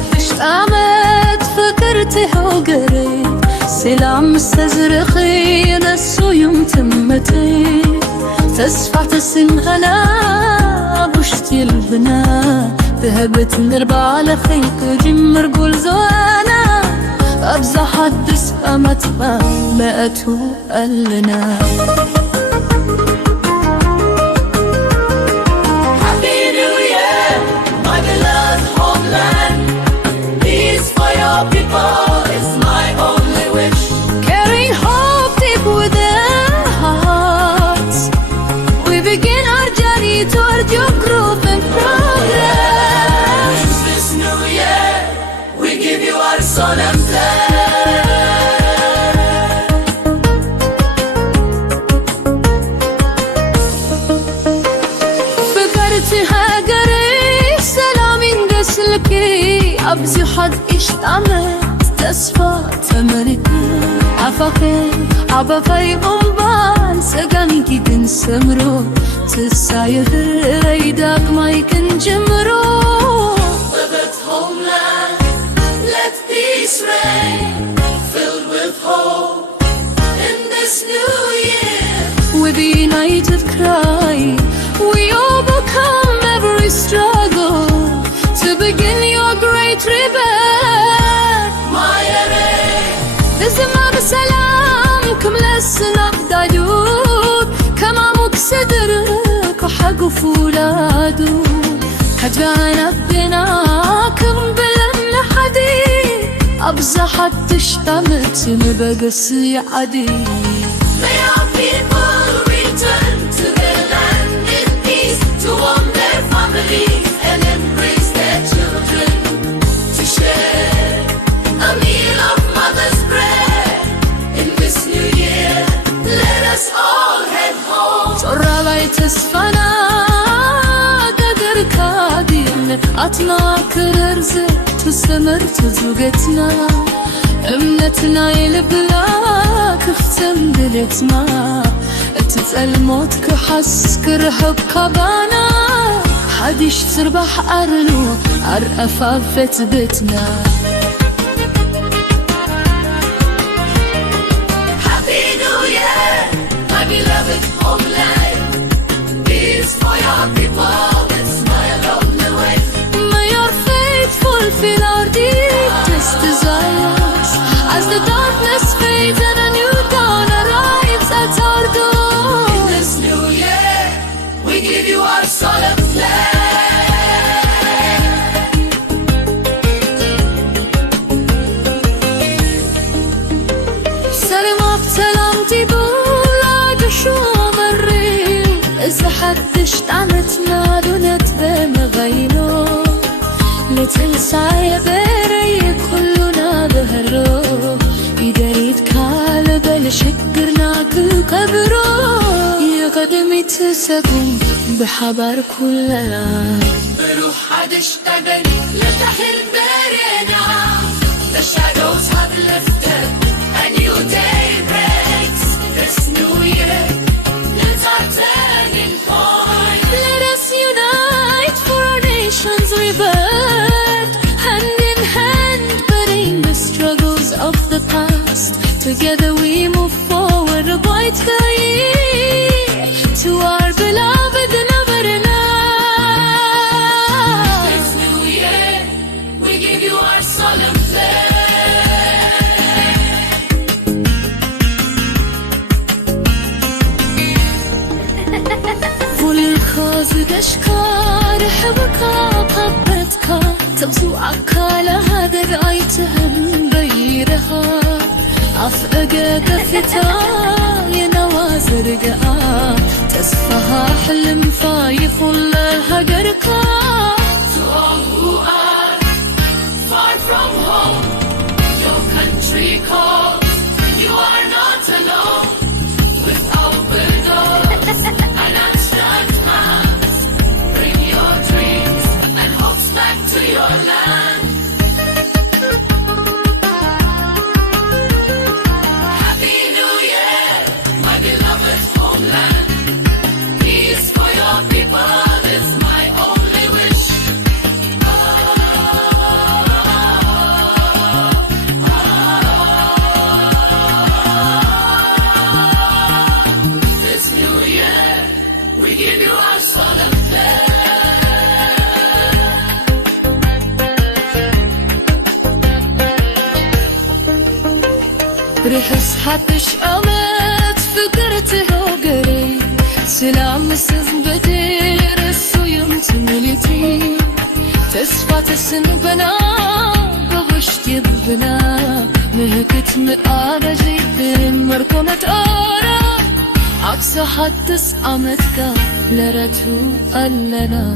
حدش عمد فكرتي هوجري سلام مستزرخي نسو يوم تمتي تسفع تسن غلا بشتي البنا ذهبت نربع على خيك جمر قول زوانا أبزا حدس أمت ما أتو قلنا People is my only wish. Carrying hope deep within our hearts, we begin our journey toward your growth and progress. This new year, we give you our solemn pledge. فكرتي هاجري سلامي ندسلكي أبزي حد اشتعمت تسفى تمركي عفاقي عبافي أمبان سقاني جيدن سمرو تساير ريداك ما يكن جمرو Live at homeland, let peace reign, filled with hope in this new year. With a united cry, we overcome every struggle to begin your great rebirth. لازمنا بسلام كملسنا بدايوت كما مكسدرك وحق فولادو هدعنا بناكم بلن حدي أبزا حدش تعمت نبقى عدي. May our people return to their land in peace, to warm their families and embrace their children, to share a meal of mother's bread. In this new year, let us all head home. صرابي تسفنا قدر كادين أطلع كررز تسمر تزوجتنا امنتنا يلبلاك اختم دلتنا تتسأل موتك حس كرهب كبانا حديش تربح أرلو أرقفافة بيتنا. Happy New Year, my beloved homeland. Peace for your people and smile on the way. May your faith fulfill our deepest desires as the darkness fades and a new dawn arrives at our door. In this new year, we give you our solemn pledge. سلامك سلامتي بولا قشو مري إذا حدش تعمتنا دونت بمغينو لتنسى يبري كلنا بهرو يدريد كالبل شكرنا كبرو يقدمي تسكن بحبر كلنا بروح هتشتغل لتحت برنا. The shadows have lifted, a new day breaks. This new year, it's our turning point. Let us unite for our nation's rebirth, hand in hand, burying the struggles of the past. Together we move forward, a brighter year to our beloved Navarna. This new year, we give you our solemn pledge. زدشكا رحبكا قبتكا تبزوعك لهذا رأيتهم بيرها عفقا كفتا ينوازر جاء تسفها حلم فايخ لها قركا. To all who are far from home, your country calls. You are not alone. With open doors and outstretched hands, bring your dreams and hopes back to your land. Happy New Year, my beloved homeland. Peace for your give you our son and flair. رحس حتش أمت فكرته وقري سلام مسز بدير السيوم تملتي تسفات السنبنا بغشت يبنا مهكت مقارة جيد مركونة آرا عكس حدس أمتك لرتو ألنا